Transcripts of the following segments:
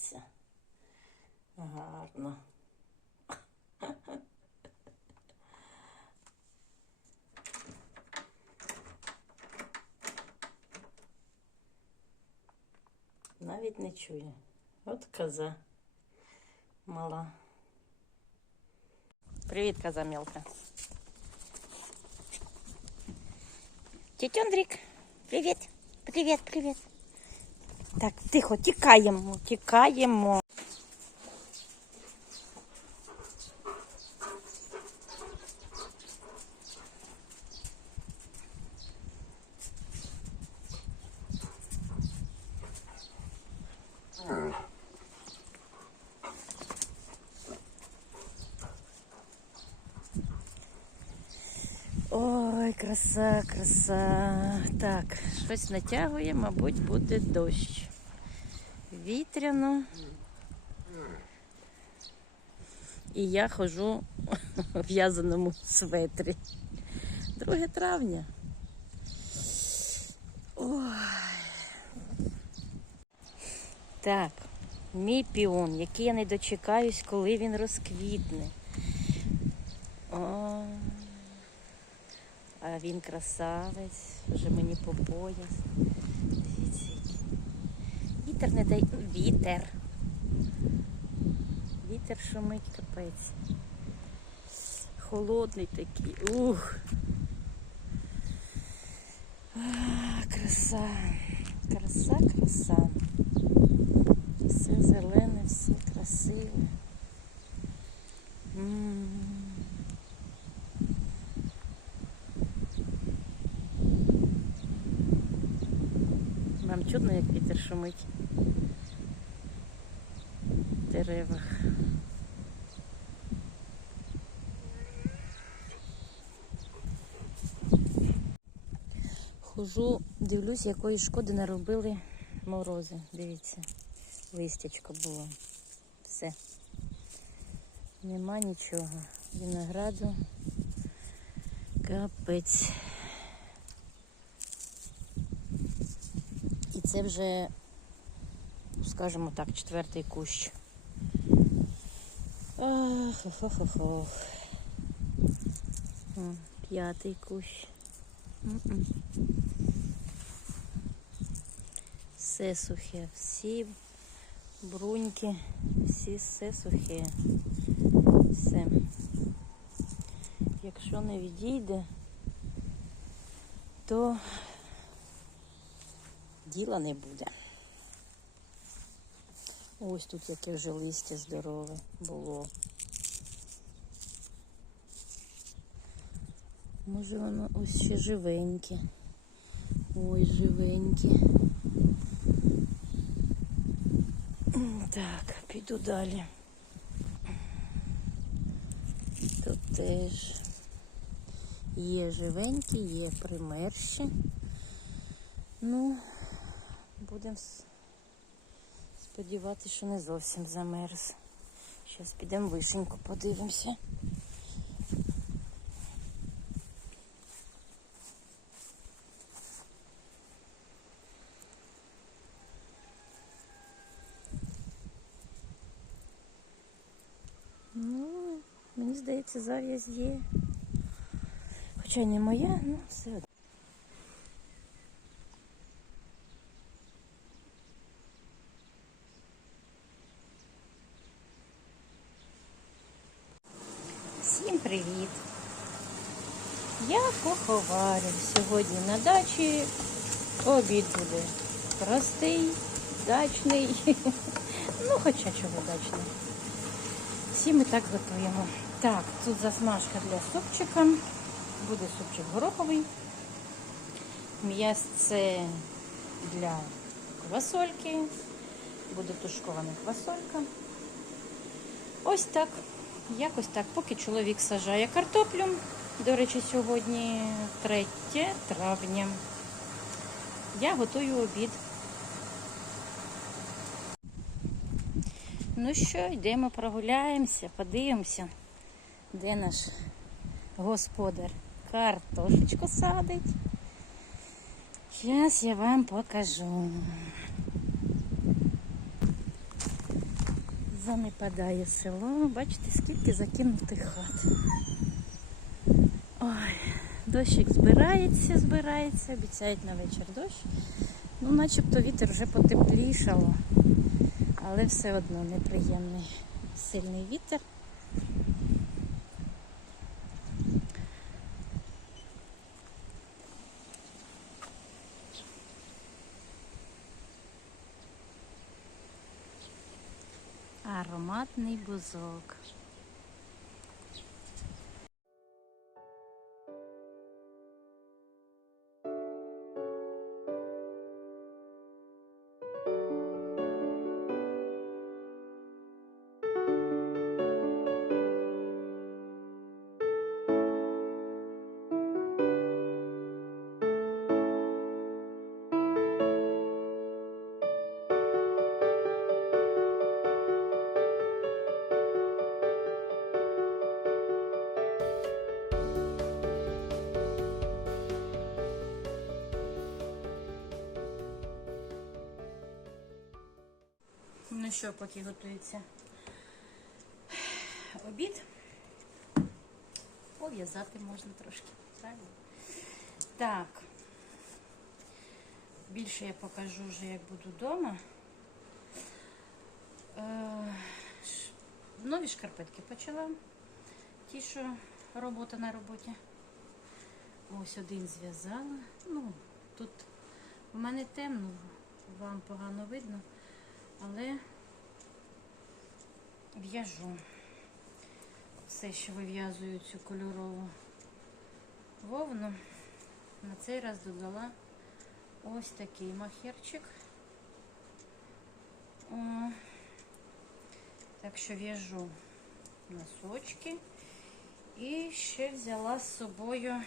Ось кому спиться. Гарно. Навіть не чує. От коза мала. Привіт, коза мелка. Тетя Андрік, привіт. Привіт, привіт. Так, тихо, тікаємо, тікаємо. Ой, краса, краса. Так, щось натягує, мабуть, буде дощ. Вітряно. І я ходжу в в'язаному светрі. 2 травня. Ой. Так, мій піон, який я не дочекаюсь, коли він розквітне. О, а він красавець, вже мені по пояс. Дивіться. Вітер не дай. Вітер. Вітер шумить капець. Холодний такий. Ух. А, краса. Краса, краса. Все зелене, все красиве. М. Вам чудно, як вітер шумить в деревах. Хожу, дивлюсь, якої шкоди наробили морози. Дивіться, листячко було. Все. Нема нічого. Винограду. Капець. І це вже, скажімо так, четвертий кущ. Ах, хо-хо-хо. О, П'ятий кущ. Все сухе, всі бруньки, всі все сухе. Все. Якщо не відійде, то діла не буде. Ось тут яке вже листя здорове було. Може воно ось ще живеньке. Ой, живеньке. Так, піду далі. Тут теж є живенькі, є примерші. Ну, будемо сподіватися, що не зовсім замерз. Зараз підемо вишеньку подивимося. Ну, мені здається, зав'яз є. Хоча не моя, ну все одно. Всім привіт! Я куховарю. Сьогодні на дачі обід буде простий, дачний. Ну, хоча чого дачний. Всі ми так готуємо. Так, тут засмажка для супчика. Буде супчик гороховий. М'ясце для квасольки. Буде тушкована квасолька. Ось так. Якось так. Поки чоловік сажає картоплю. До речі, сьогодні 3 травня. Я готую обід. Ну що, йдемо прогуляємося, подивимося, де наш господар картошечку садить. Зараз я вам покажу. Занепадає село. Бачите, скільки закинутих хат. Ой, дощик збирається, збирається, обіцяють на вечір дощ. Ну, начебто вітер вже потеплішало, але все одно неприємний сильний вітер. Ароматний бузок. Що, поки готується обід, пов'язати можна трошки. Правильно? Так. Більше я покажу вже, як буду вдома. Е, Нові шкарпетки почала. Ті, що робота на роботі. Ось один зв'язала. Ну, тут в мене темно, вам погано видно але в'яжу все, що вив'язую цю кольорову вовну. На цей раз додала ось такий махерчик. О, так що в'яжу носочки. І ще взяла з собою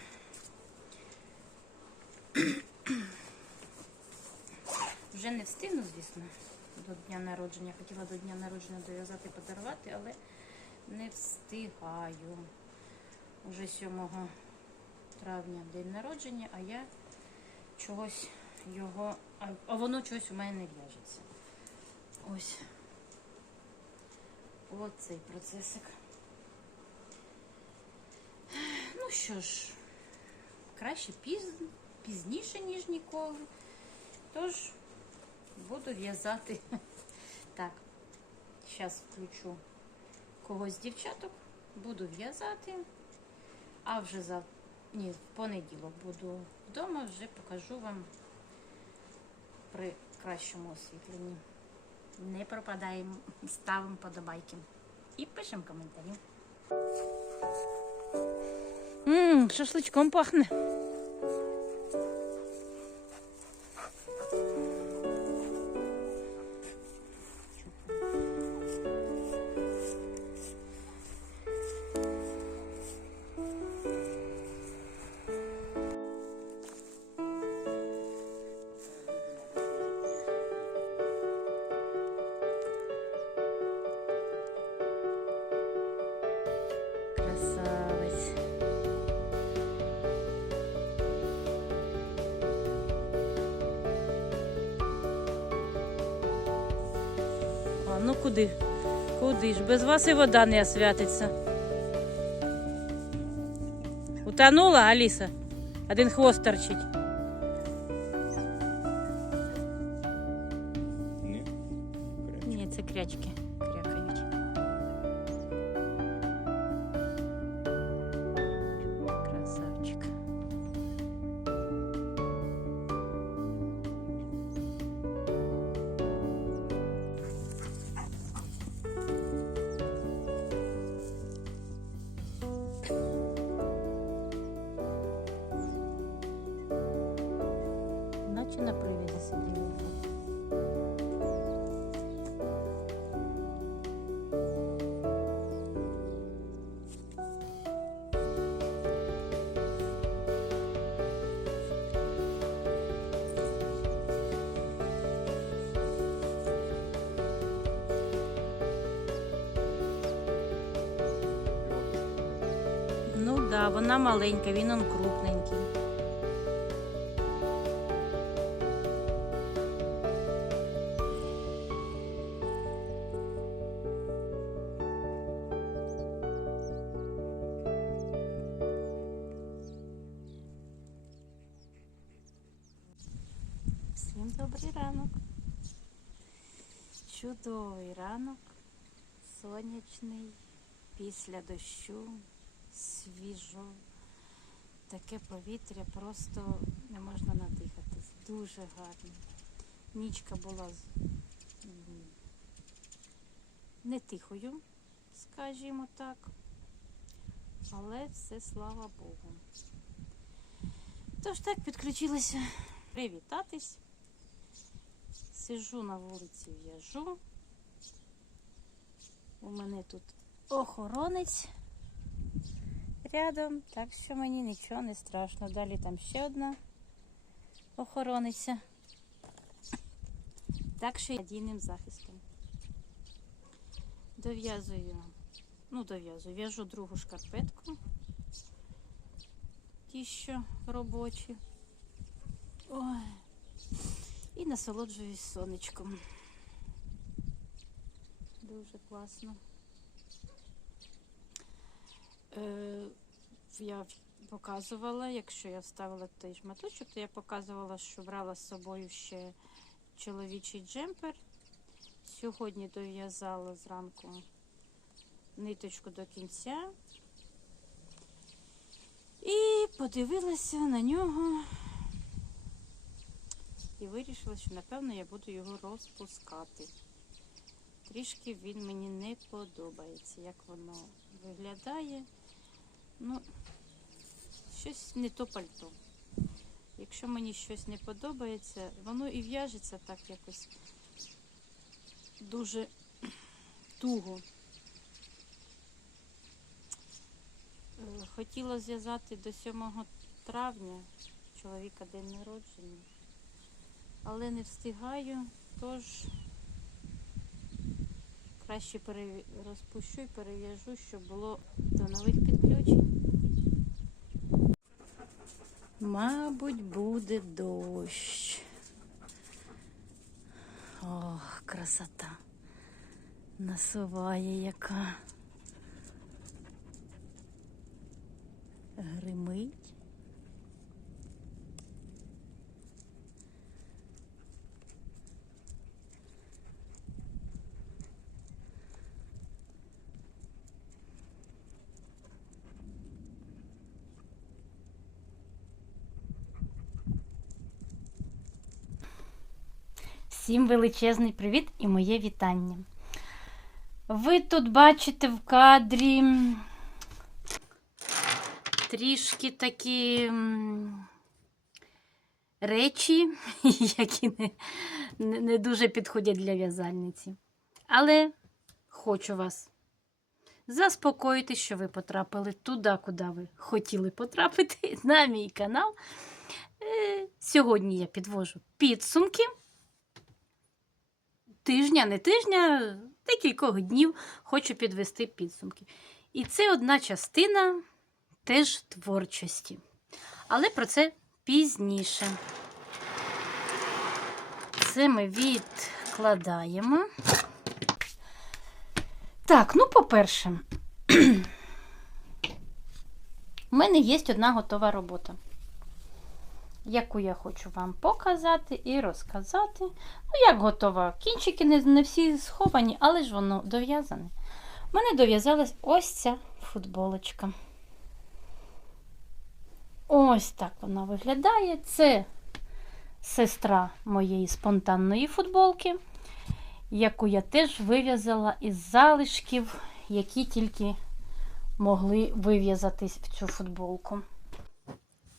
вже не встигну, звісно, до дня народження. Хотіла до дня народження дов'язати, подарувати, але не встигаю. Уже 7 травня день народження, а я чогось його, а, воно чогось у мене не в'яжеться. Ось. Оцей процесик. Ну що ж, краще піз, пізніше, ніж ніколи. Тож буду в'язати. Так, зараз включу когось з дівчаток, буду в'язати, а вже за ні, в понеділок буду вдома, вже покажу вам при кращому освітленні. Не пропадаємо, ставимо подобайки і пишемо коментарі. Ммм, шашличком пахне. Без вас і вода не освятиться. Утонула, Аліса? Один хвост торчить. Ні. Ні, це крячки. Да, вона маленька, він он крупненький. Всім добрий ранок. Чудовий ранок, сонячний, після дощу свіжо. Таке повітря просто не можна надихатись. Дуже гарно. Нічка була не тихою, скажімо так. Але все слава Богу. Тож так підключилася привітатись. Сижу на вулиці, в'яжу. У мене тут охоронець рядом, так що мені нічого не страшно. Далі там ще одна охорониця. Так що надійним захистом. Дов'язую, ну дов'язую, в'яжу другу шкарпетку. Ті, що робочі. Ой. І насолоджуюсь сонечком. Дуже класно. Е, я показувала, якщо я вставила той шматочок, то я показувала, що брала з собою ще чоловічий джемпер. Сьогодні дов'язала зранку ниточку до кінця. І подивилася на нього і вирішила, що напевно я буду його розпускати. Трішки він мені не подобається, як воно виглядає. Ну, щось не то пальто. Якщо мені щось не подобається, воно і в'яжеться так якось дуже туго. Е, Хотіла зв'язати до 7 травня чоловіка день народження, але не встигаю, тож краще розпущу і перев'яжу, щоб було до нових підключень. Мабуть, буде дощ. Ох, красота. Насуває яка. Гримить. Всім величезний привіт і моє вітання. Ви тут бачите в кадрі трішки такі речі, які не, не, дуже підходять для в'язальниці. Але хочу вас заспокоїти, що ви потрапили туди, куди ви хотіли потрапити, на мій канал. Е, Сьогодні я підвожу підсумки тижня, не тижня, декількох днів хочу підвести підсумки. І це одна частина теж творчості. Але про це пізніше. Це ми відкладаємо. Так, ну, по-перше, у мене є одна готова робота яку я хочу вам показати і розказати. Ну, як готова. Кінчики не, не всі сховані, але ж воно дов'язане. У мене дов'язалась ось ця футболочка. Ось так вона виглядає. Це сестра моєї спонтанної футболки, яку я теж вив'язала із залишків, які тільки могли вив'язатись в цю футболку.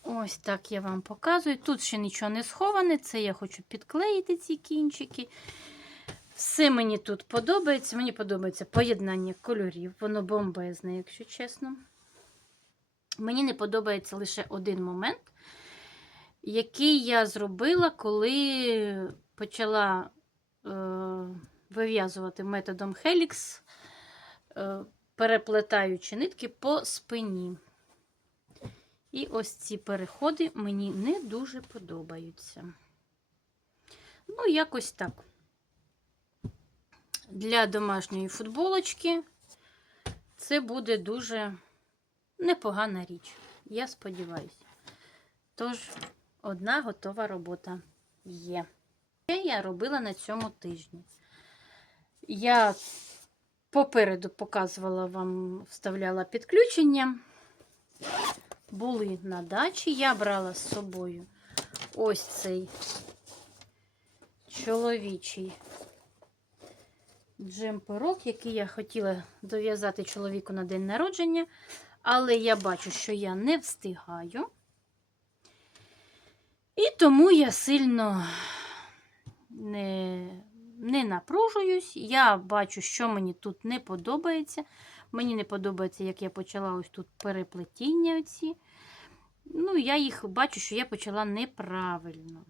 Ось так я вам показую. Тут ще нічого не сховане, це я хочу підклеїти ці кінчики. Все мені тут подобається. Мені подобається поєднання кольорів, воно бомбезне, якщо чесно. Мені не подобається лише один момент, який я зробила, коли почала е, вив'язувати методом Helix, е, переплетаючи нитки по спині. І ось ці переходи мені не дуже подобаються. Ну, якось так. Для домашньої футболочки це буде дуже непогана річ. Я сподіваюся. Тож, одна готова робота є. Що я робила на цьому тижні? Я попереду показувала вам, вставляла підключення. Були на дачі. Я брала з собою ось цей чоловічий джемперок, який я хотіла дов'язати чоловіку на день народження, але я бачу, що я не встигаю. І тому я сильно не, не напружуюсь. Я бачу, що мені тут не подобається. Мені не подобається, як я почала ось тут переплетіння. Оці. Ну, я їх бачу, що я почала неправильно.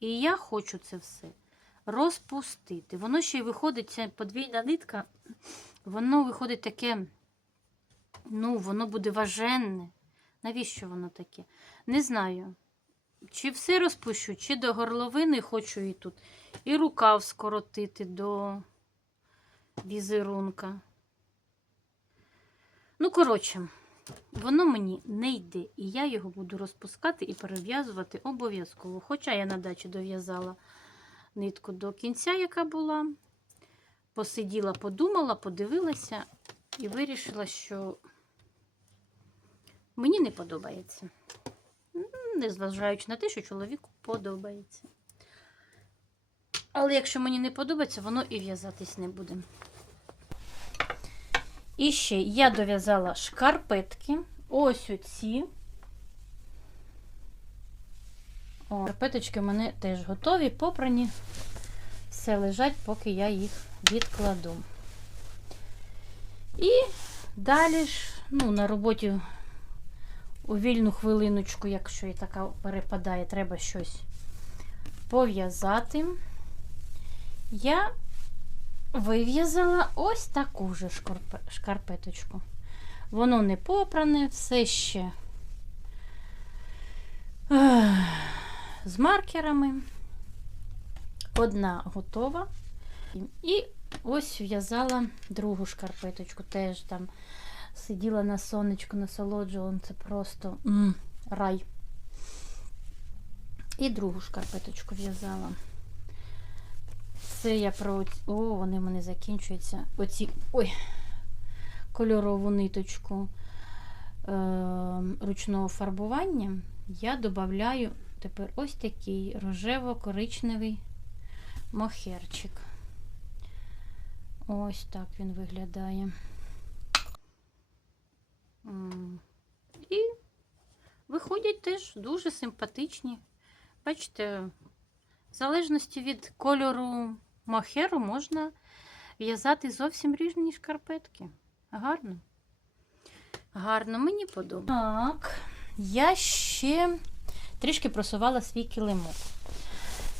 І я хочу це все розпустити. Воно ще й виходить, ця подвійна нитка, воно виходить таке, ну, воно буде важенне. Навіщо воно таке? Не знаю. Чи все розпущу, чи до горловини хочу і тут. І рукав скоротити до візерунка. Ну, коротше, воно мені не йде. І я його буду розпускати і перев'язувати обов'язково. Хоча я на дачі дов'язала нитку до кінця, яка була. Посиділа, подумала, подивилася і вирішила, що мені не подобається. Незважаючи на те, що чоловіку подобається. Але якщо мені не подобається, воно і в'язатись не буде. І ще я дов'язала шкарпетки. Ось оці. О, шкарпеточки в мене теж готові, попрані. Все лежать, поки я їх відкладу. І далі ж, ну, на роботі у вільну хвилиночку, якщо і така перепадає, треба щось пов'язати. Я вив'язала ось таку же шкарпеточку. Воно не попране, все ще з маркерами. Одна готова. І ось в'язала другу шкарпеточку. Теж там сиділа на сонечку, насолоджувала. Це просто рай. І другу шкарпеточку в'язала. Це я про. оць- О, вони в мене закінчуються. Оці. Ой, кольорову ниточку е, ручного фарбування. Я додаю тепер ось такий рожево-коричневий мохерчик. Ось так він виглядає. І виходять теж дуже симпатичні. Бачите, в залежності від кольору мохеру можна в'язати зовсім різні шкарпетки. Гарно. Гарно, мені подобається. Так, я ще трішки просувала свій килимок.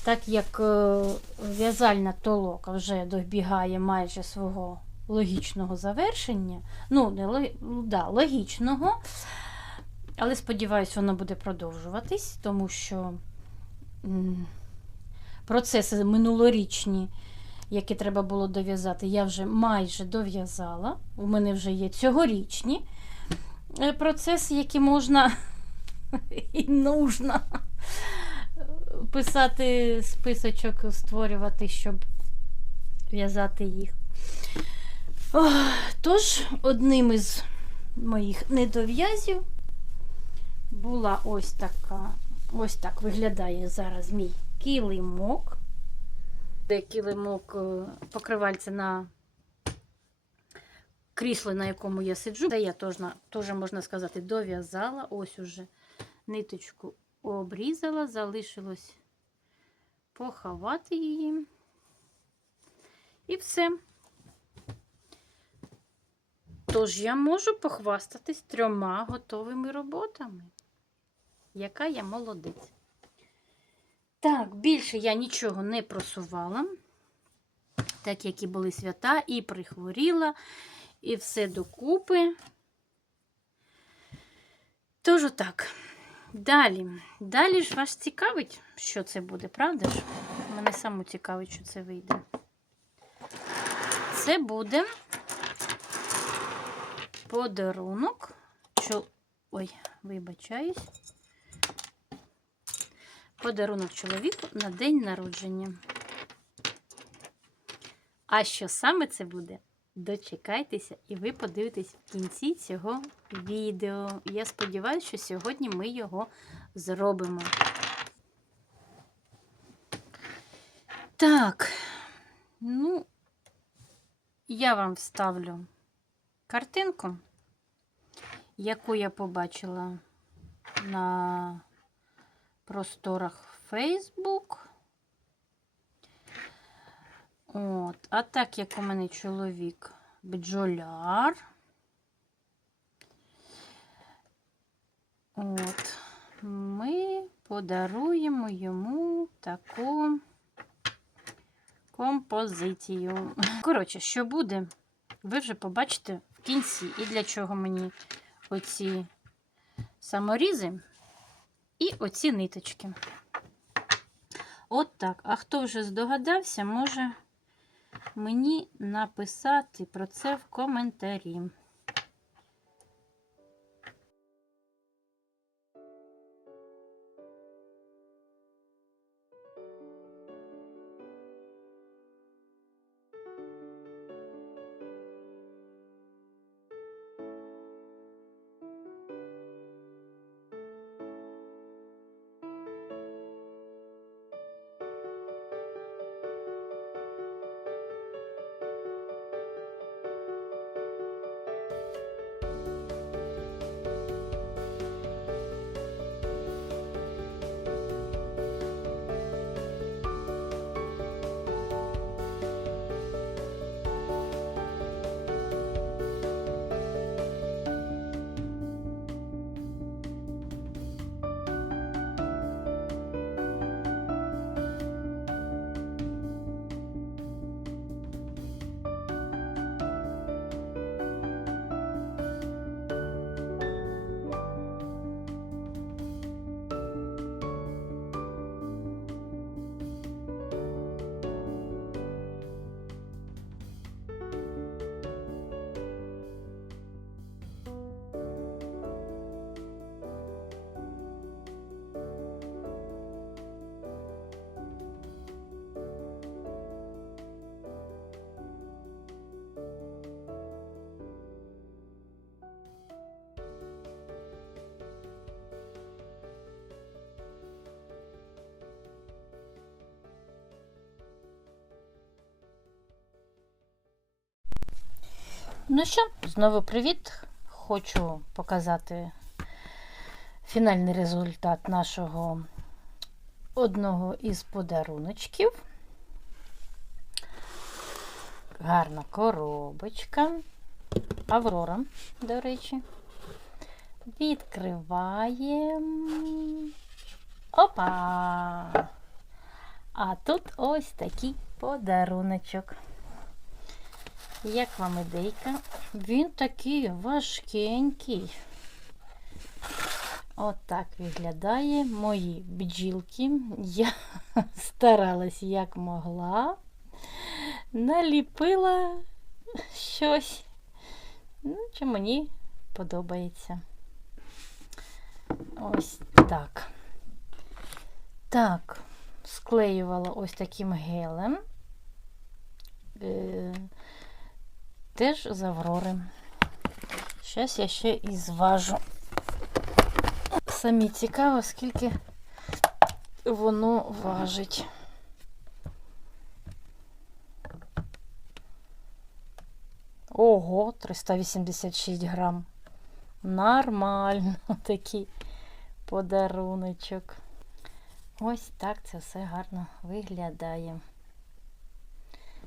Так як е, в'язальна толока вже добігає майже свого логічного завершення, ну, не логі- да, логічного, але сподіваюся, воно буде продовжуватись, тому що процеси минулорічні, які треба було дов'язати, я вже майже дов'язала. У мене вже є цьогорічні е, процеси, які можна і нужно писати списочок, створювати, щоб в'язати їх. Тож, одним із моїх недов'язів була ось така, ось так виглядає зараз мій килимок. Де килимок е, покривальце на крісло, на якому я сиджу. Де я теж можна сказати, дов'язала. Ось уже ниточку обрізала, залишилось поховати її. І все. Тож я можу похвастатись трьома готовими роботами. Яка я молодець. Так, більше я нічого не просувала, так як і були свята, і прихворіла, і все докупи. Тож отак. Далі. Далі ж вас цікавить, що це буде, правда ж? Мене саму цікавить, що це вийде. Це буде подарунок. Чо... Ой, вибачаюсь. Подарунок чоловіку на день народження. А що саме це буде? Дочекайтеся, і ви подивитесь в кінці цього відео. Я сподіваюся, що сьогодні ми його зробимо. Так, ну, я вам вставлю картинку, яку я побачила на просторах Facebook. От, а так як у мене чоловік бджоляр. От, ми подаруємо йому таку композицію. Коротше, що буде, ви вже побачите в кінці. І для чого мені оці саморізи і оці ниточки. От так. А хто вже здогадався, може мені написати про це в коментарі. Ну що, знову привіт! Хочу показати фінальний результат нашого одного із подаруночків. Гарна коробочка. Аврора, до речі. Відкриваємо. Опа! А тут ось такий подаруночок. Як вам ідейка? Він такий важкенький. От виглядає мої бджілки. Я старалась як могла. Наліпила щось. Ну, що мені подобається. Ось так. Так, склеювала ось таким гелем. Теж з Аврори. Зараз я ще і зважу. Самі цікаво, скільки воно важить. Ого, 386 грам. Нормально такий подаруночок. Ось так це все гарно виглядає.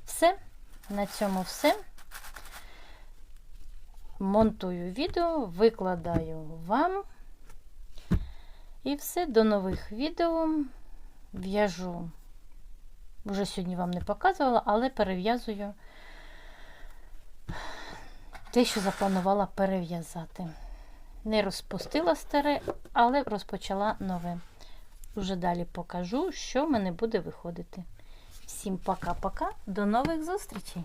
Все, на цьому все монтую відео, викладаю вам. І все, до нових відео. В'яжу, вже сьогодні вам не показувала, але перев'язую те, що запланувала перев'язати. Не розпустила старе, але розпочала нове. Уже далі покажу, що в мене буде виходити. Всім пока-пока, до нових зустрічей!